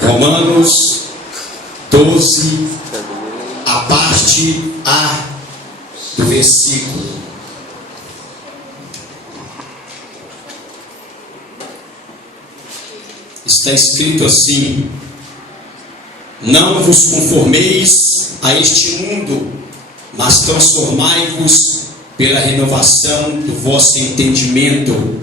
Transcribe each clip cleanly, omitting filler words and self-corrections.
Romanos 12, a parte A do versículo. Está escrito assim: não vos conformeis a este mundo, mas transformai-vos pela renovação do vosso entendimento,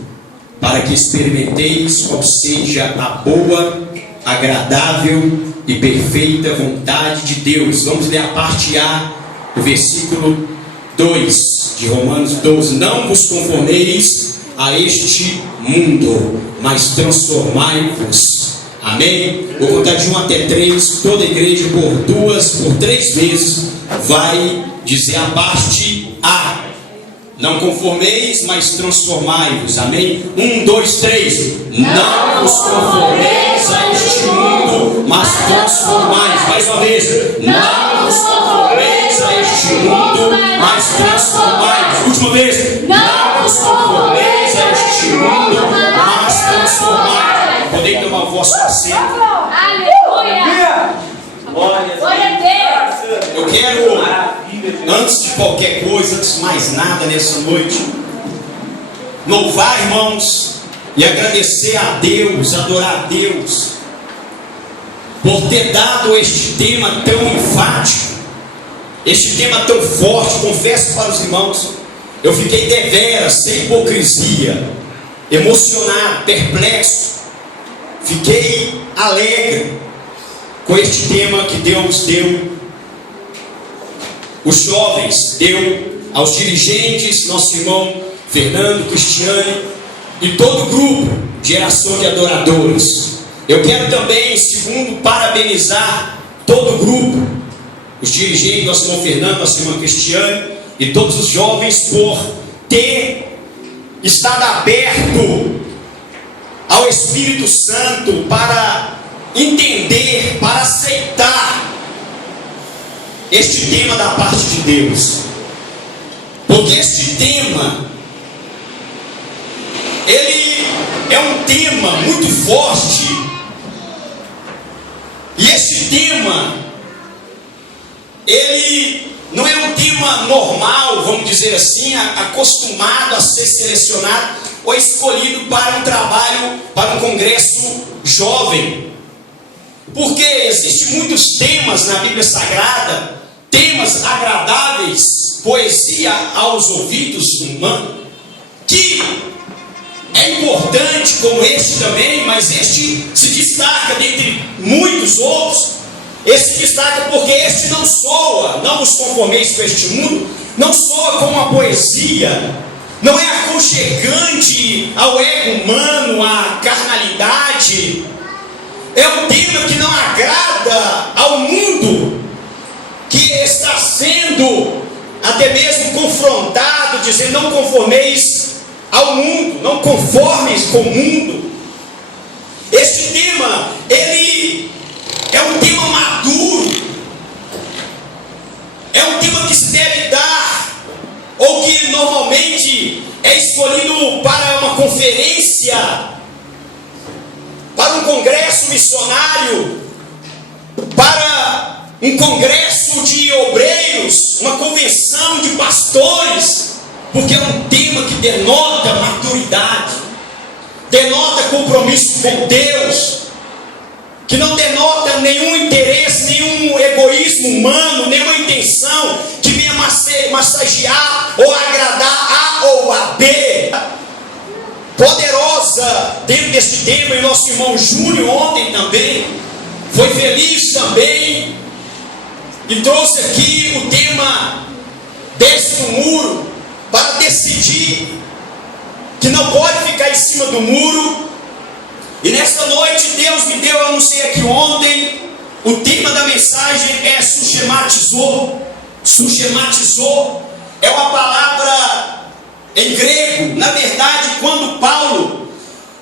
para que experimenteis qual seja a boa, agradável e perfeita vontade de Deus. Vamos ler a parte A do versículo 2 de Romanos 12. Não vos conformeis a este mundo, mas transformai-vos. Amém? Vou contar de 1 até 3. Toda a igreja por 3 vezes vai dizer a parte A. Não conformeis, mas transformai-vos. Amém? 1, 2, 3. Não vos conformeis a este mundo, mas transformai-vos. Mais uma vez. Não vos conformeis a este mundo, mas transformai-vos. Última vez. Não vos conformeis a este mundo, mas transformai-vos. Podem tomar o vosso assento. Aleluia! Glória a Deus! Eu quero, antes de qualquer coisa, antes de mais nada nessa noite, louvar, irmãos, e agradecer a Deus, adorar a Deus, por ter dado este tema tão enfático, este tema tão forte. Confesso para os irmãos, eu fiquei deveras, sem hipocrisia, emocionado, perplexo, fiquei alegre com este tema que Deus deu. Os jovens deu aos dirigentes, nosso irmão Fernando, Cristiane e todo o grupo, geração de adoradores. Eu quero também, segundo, parabenizar todo o grupo, os dirigentes, nosso irmão Fernando, nossa irmã Cristiane e todos os jovens, por ter estado aberto ao Espírito Santo para entender, para aceitar este tema da parte de Deus. Porque este tema, ele é um tema muito forte. E este tema, ele não é um tema normal, vamos dizer assim, acostumado a ser selecionado ou escolhido para um trabalho, para um congresso jovem. Porque existem muitos temas na Bíblia Sagrada, temas agradáveis, poesia aos ouvidos humanos, que é importante, como este também, mas este se destaca dentre muitos outros. Este se destaca porque este não soa, não os conformeis com este mundo, não soa como uma poesia, não é aconchegante ao ego humano, à carnalidade. É um tema que não agrada ao mundo, que está sendo até mesmo confrontado, dizendo: não conformeis ao mundo, não conformeis com o mundo. Este tema, ele é um tema maduro, é um tema que se deve dar, ou que normalmente é escolhido para uma conferência, para um congresso missionário, para um congresso de obreiros, uma convenção de pastores, porque é um tema que denota maturidade, denota compromisso com Deus, que não denota nenhum interesse, nenhum egoísmo humano, nenhuma intenção que venha massagear ou agradar A ou a B. Poderosa dentro desse tema, e nosso irmão Júnior ontem também foi feliz também e trouxe aqui o tema desce do muro, para decidir que não pode ficar em cima do muro. E nesta noite Deus me deu, eu anunciei aqui ontem, o tema da mensagem é sugematizou. Sugematizou é uma palavra em grego. Na verdade, quando Paulo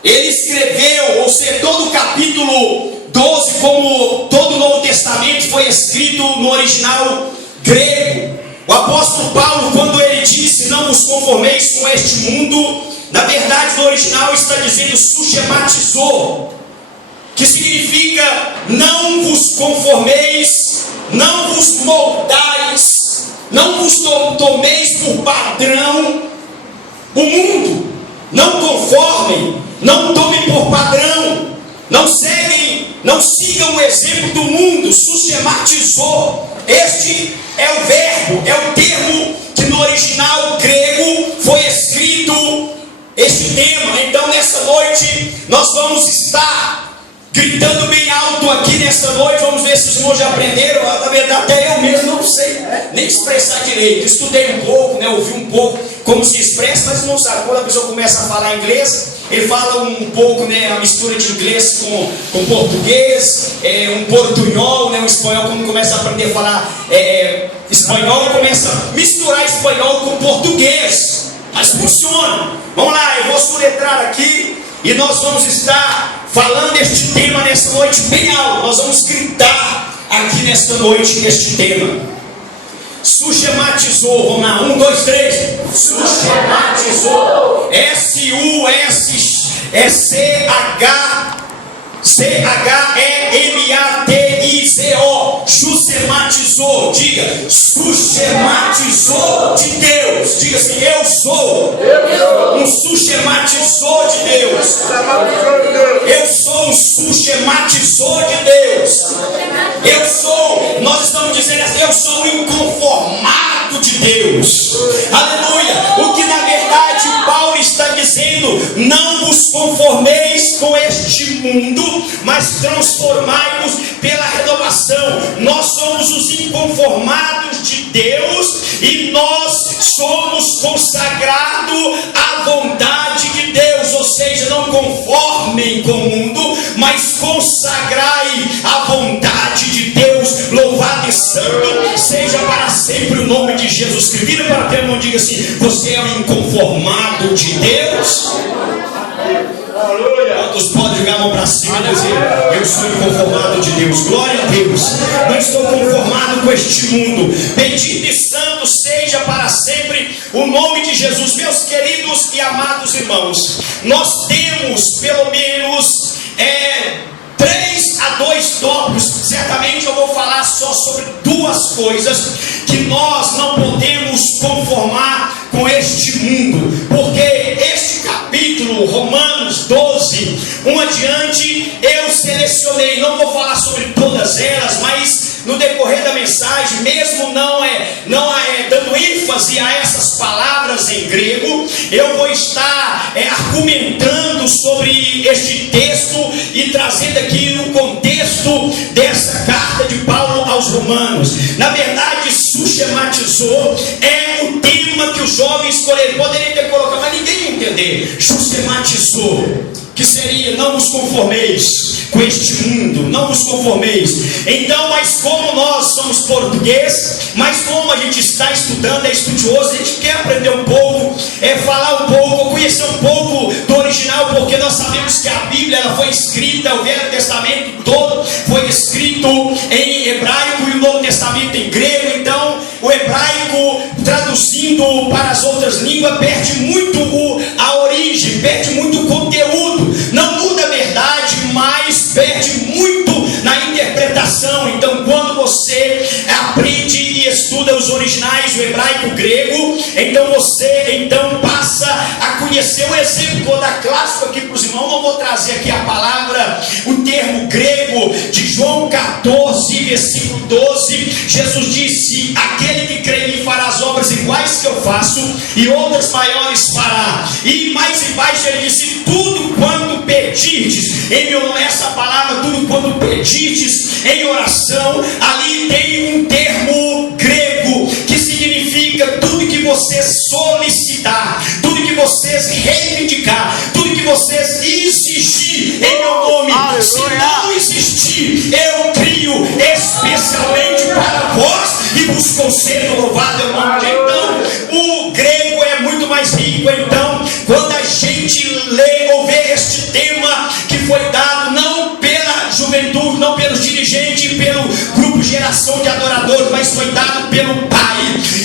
ele escreveu, ou seja, todo o capítulo 12, como todo o Novo Testamento, foi escrito no original grego. O apóstolo Paulo, quando ele disse não vos conformeis com este mundo, na verdade no original está dizendo sugematizou, que significa não vos conformeis, não vos moldais, não vos tomeis por padrão o mundo. Não conformem, não tomem por padrão, não sigam o exemplo do mundo. Suschematizou. Este é o verbo, é o termo que no original grego foi escrito este tema. Então nessa noite nós vamos estar gritando bem alto aqui nessa noite. Vamos ver se os irmãos já aprenderam. Na verdade até eu mesmo não sei nem expressar direito. Estudei um pouco, ouvi um pouco como se expressa, mas não sabe. Quando a pessoa começa a falar inglês, ele fala um pouco, a mistura de inglês com português, um portunhol, um espanhol. Quando começa a aprender a falar espanhol, começa a misturar espanhol com português. Mas funciona. Vamos lá, eu vou soletrar aqui e nós vamos estar falando este tema nessa noite bem alto. Nós vamos gritar aqui nesta noite este tema. Suschematizou. Vamos lá, 1, 2, 3. Suschematizou. S-U-S-C-H-E-M-A-T-I-Z-O. Suschematizou. Diga, suschematizou de Deus. Diga assim, eu sou um suschematizou de Deus. Eu sou um suschematizou de Deus. Nós estamos dizendo assim, eu sou um inconformado de Deus. Aleluia. O que na verdade Paulo está dizendo: não vos conformeis com este mundo, mas transformai-vos pela renovação. Nós somos os inconformados de Deus e nós somos consagrados à vontade de Deus. Ou seja, não conformem com o mundo, mas consagrai a vontade de Deus. Louvado e santo seja para sempre o nome de Jesus Cristo. Vira para teu irmão e diga assim: você é um inconformado de Deus? Quantos podem jogar a mão para cima e dizer: eu sou inconformado de Deus? Glória a Deus. Não estou conformado com este mundo. Bendito e santo seja para sempre o nome de Jesus. Meus queridos e amados irmãos, nós temos pelo menos 3 a 2 tópicos. Certamente eu vou falar só sobre 2 coisas que nós não podemos conformar com este mundo, porque este capítulo, Romanos 12, 1 adiante, eu selecionei. Não vou falar sobre todas elas, mas no decorrer da mensagem, mesmo não dando ênfase a essas palavras em grego, eu vou estar argumentando sobre este texto e trazendo aqui o contexto dessa carta de Paulo aos Romanos. Na verdade, suschematizou é o tema que os jovens escolheram. Poderia ter colocado, mas ninguém ia entender. Suschematizou, que seria: não vos conformeis com este mundo, não vos conformeis. Então, mas como nós somos português, mas como a gente está estudando, é estudioso, a gente quer aprender um pouco, falar um pouco, conhecer um pouco do original, porque nós sabemos que a Bíblia ela foi escrita, o Velho Testamento todo foi escrito em hebraico e o Novo Testamento em grego. Então o hebraico, traduzindo para as outras línguas, perde muito a origem, perde muito o conteúdo. Não muda a verdade, mas perde muito na interpretação. Então quando você aprende e estuda os originais, o hebraico, o grego, então você passa a conhecer o exemplo. Vou dar clássico aqui para os irmãos. Não vou trazer aqui a palavra, o termo grego de João 14, versículo 12. Jesus disse: aquele que crê em mim fará as obras iguais que eu faço, e outras maiores fará. E mais embaixo ele disse: tudo quanto pedirdes em meu nome. Essa palavra, tudo quanto pedirdes em oração, ali tem um termo grego que significa tudo que vocês solicitar, tudo que vocês reivindicar, tudo que vocês exigir em meu nome. Se não existir, eu crio especialmente para vós e vos concedo. Louvado é o nome de Deus. Então o grego é muito mais rico. Então quando a gente lê ou vê este tema que foi dado não pela juventude, não pelos dirigentes, pelo grupo Geração de Adoradores, mas foi dado pelo Pai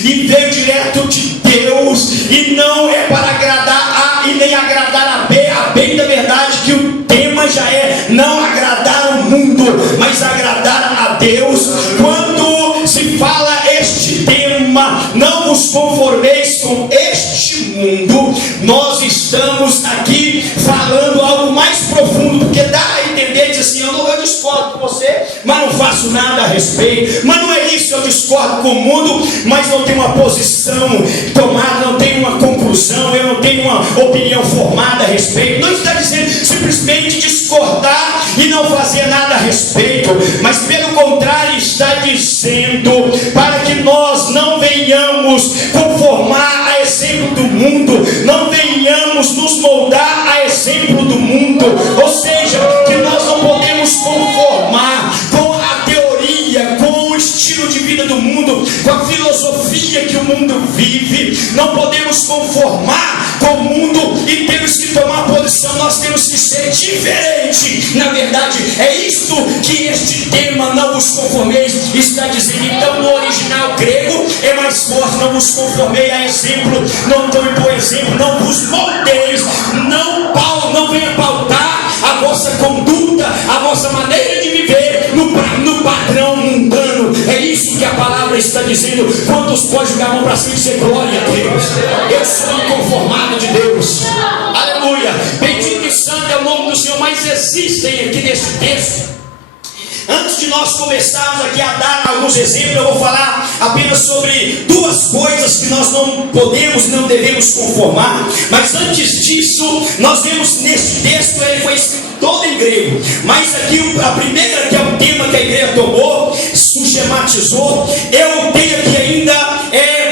e veio direto de Deus, e não é para agradar A e nem agradar a B. A bem da verdade que o tema já é não agradar mundo, mas agradar a Deus. Quando se fala este tema, não vos conformeis com este mundo, nós estamos aqui falando algo mais profundo, porque dá a entender, diz assim, eu discordo com você, mas não faço nada a respeito. Mas não é isso, eu discordo com o mundo, mas não tenho uma posição tomada, não tenho uma conclusão, eu não tenho uma opinião formada a respeito. Não está dizendo simplesmente discordar e não fazer nada a respeito, mas pelo contrário está dizendo para que nós não venhamos conformar a exemplo do mundo, não venhamos nos moldar a exemplo do mundo, ou seja, que nós não podemos conformar com a teoria, com o estilo de vida do mundo, com a filosofia que o mundo vive. Não podemos conformar com o mundo e temos que tomar posição, nós temos que ser diferente. Na verdade, é isto que este tema, não vos conformeis, está dizendo. Então, no original grego é mais forte: não vos conformei a exemplo, não tome por exemplo, não vos moldeis, não venha pautar a vossa conduta, a vossa maneira de viver no padrão mundano. É isso que a palavra está dizendo. Quantos podem jogar a mão para cima e dizer glória a Deus? Eu sou inconformado de Deus. Aleluia. Bendito e santo é o nome do Senhor. Mas existem aqui nesse texto, antes de nós começarmos aqui a dar alguns exemplos, eu vou falar apenas sobre duas coisas que nós não podemos e não devemos conformar. Mas antes disso, nós vemos neste texto, ele foi escrito todo em grego, mas aqui a primeira, que é o tema que a igreja tomou, sistematizou, eu tenho aqui ainda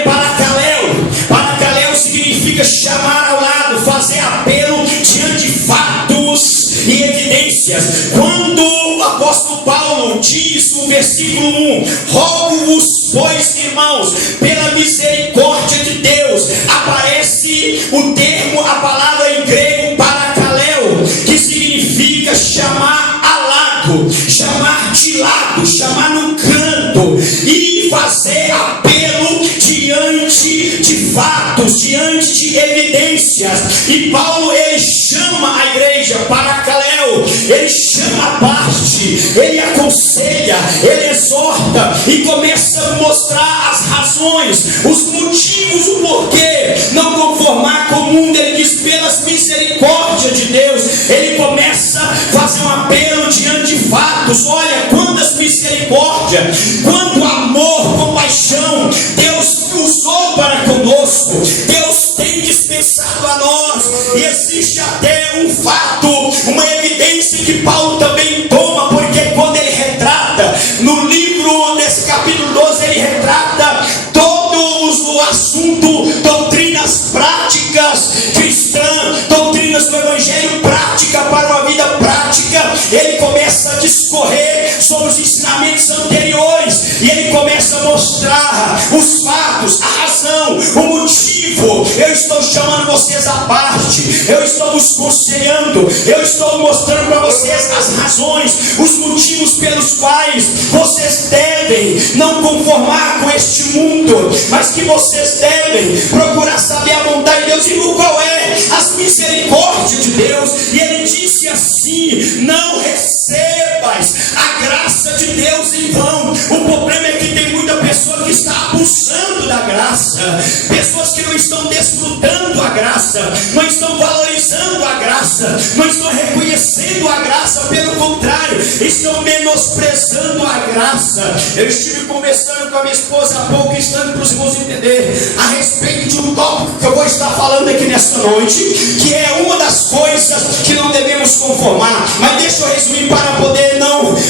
paracaléu. Paracaléu significa chamar ao lado, fazer apelo diante de fatos e evidências. Quando o apóstolo Paulo diz no versículo 1: rogo-vos, pois, irmãos, pela misericórdia de Deus, aparece o termo, a palavra em grego paracaléu, que significa chamar a lado, chamar de lado, chamar no canto e fazer apelo diante de fatos, diante de evidências. E Paulo, ele chama a igreja paracaléu, ele chama a parte, ele aconselha, ele exorta e começa a mostrar as razões, os motivos, o porquê não conformar com o mundo. Ele diz: pelas misericórdias de Deus. Ele começa a fazer um apelo diante de fatos. Olha quantas misericórdias, quanto amor, compaixão Deus usou para conosco. Deus tem dispensado a nós, e existe até um fato, uma evidência que Paulo também toma, porque quando ele retrata no livro desse capítulo 12, ele retrata todo o assunto, doutrinas práticas cristãs, doutrinas do evangelho, prática para uma vida prática. Ele começa a discorrer sobre os ensinamentos anteriores e ele começa a mostrar os fatos, a razão, o motivo. Eu estou chamando vocês à parte, eu estou vos aconselhando, eu estou mostrando para vocês as razões, os motivos pelos quais vocês devem não conformar com este mundo, mas que vocês devem procurar saber a vontade de Deus. E qual é? As misericórdias de Deus. E ele disse assim: não recebas a graça de Deus em vão. O problema é que tem muita pessoa que está abusando da graça, pessoas que não estão desfrutando a graça, não estão valorizando a graça, não estão reconhecendo a graça, pelo contrário, estão menosprezando a graça. Eu estive conversando com a minha esposa há pouco instante, para os irmãos entenderem, a respeito de um tópico que eu vou estar falando aqui nesta noite, que é uma das coisas que não devemos conformar. Mas deixa eu resumir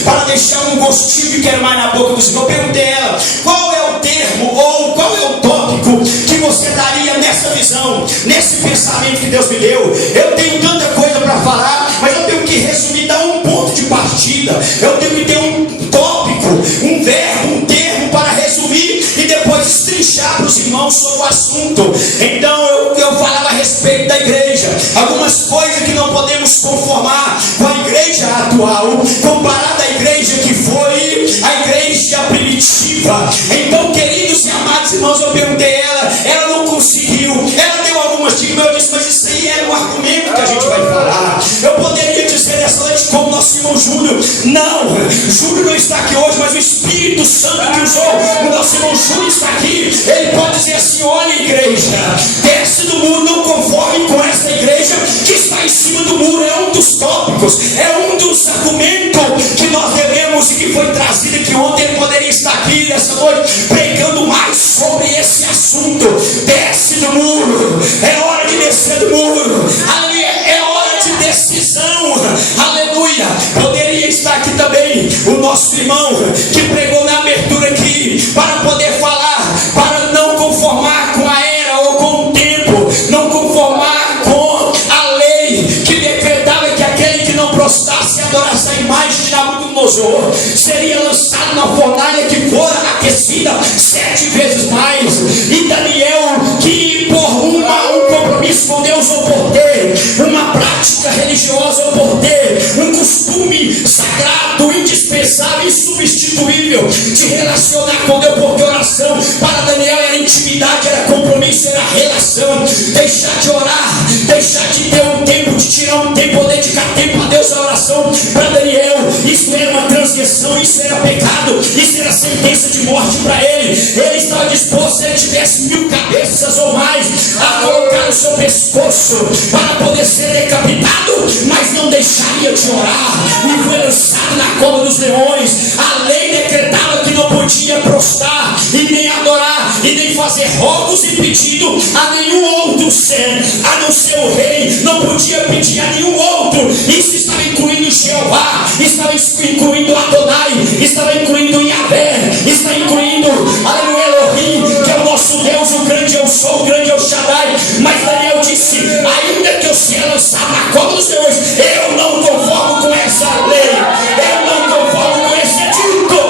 para deixar um gostinho de quero mais na boca do Senhor. Eu perguntei a ela: qual é o termo ou qual é o tópico que você daria nessa visão, nesse pensamento que Deus me deu? Eu tenho tanta coisa para falar, mas eu tenho que resumir, dar um ponto de partida. Eu tenho que ter um tópico, um verbo, um termo para resumir e depois destrinchar para os irmãos sobre o assunto. Então eu falava a respeito da igreja, algumas coisas que não podemos conformar com a igreja atual, comparada à igreja que foi a igreja primitiva. Então, queridos e amados irmãos, eu perguntei a ela não conseguiu, ela deu algumas dicas, eu disse: mas isso aí é um argumento que a gente vai falar. Eu poderia dizer nessa noite como nosso irmão Júlio. Não, Júlio não está aqui hoje, mas o Espírito Santo que usou o nosso irmão Júlio está aqui. Ele pode dizer assim: olha, igreja, desce do muro, não conforme com essa igreja que está em cima do muro. É um dos tópicos, é um dos argumentos que nós devemos e que foi trazido aqui ontem. Ele poderia estar aqui nessa noite pregando mais sobre esse assunto. Desce do muro, é hora de descer do muro, aleluia, é hora de decisão, aleluia. Poderia estar aqui também o nosso irmão que pregou na abertura aqui, para poder falar, para não conformar com a era ou com o tempo, não conformar com a lei que decretava que aquele que não prostrasse e adorasse a imagem de Nabucodonosor seria lançado na fornalha que fora aquecida 7 vezes mais. E Daniel, que por um compromisso com Deus, ou por ter uma prática religiosa, ou por ter um costume sagrado, indispensável e substituível de relacionar com Deus, porque oração para Daniel era intimidade, era compromisso, era relação. Deixar de orar, deixar de ter um tempo, de tirar um tempo, ou dedicar tempo a Deus, a oração para Daniel, isso era uma transgressão, isso era pecado, isso era sentença de morte para ele. Ele estava disposto, se ele tivesse 1000 cabeças ou mais, a colocar no seu pescoço para poder ser decapitado, mas não deixaria de orar, e foi lançado na cova dos leões. A lei decretava que não podia prostrar e nem adorar e nem fazer rogos e pedido a nenhum outro ser, a não ser o rei. Não podia pedir a nenhum outro. Isso estava incluindo Jeová, estava incluindo Adonai, estava incluindo Yahvé, está incluindo, aleluia, Elohim, que é o nosso Deus, o grande eu sou, o grande El Shaddai. Mas Daniel disse: ainda que eu seja lançado na cova dos leões, eu não conformo com essa lei, eu não conformo com esse edito.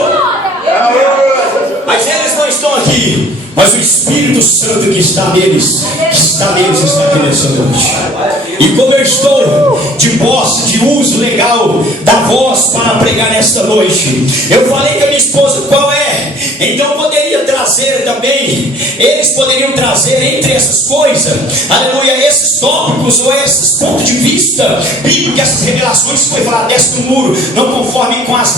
Mas eles não estão aqui, mas o Espírito Santo que está neles, está aqui nessa noite. E como eu estou de posse, de uso legal da voz para pregar nesta noite, eu falei com a minha esposa qual é. Então poderia trazer também, eles poderiam trazer entre essas coisas, aleluia, esses tópicos ou esses pontos de vista bíblicos, essas revelações que foi falar: desce do muro, não conforme com as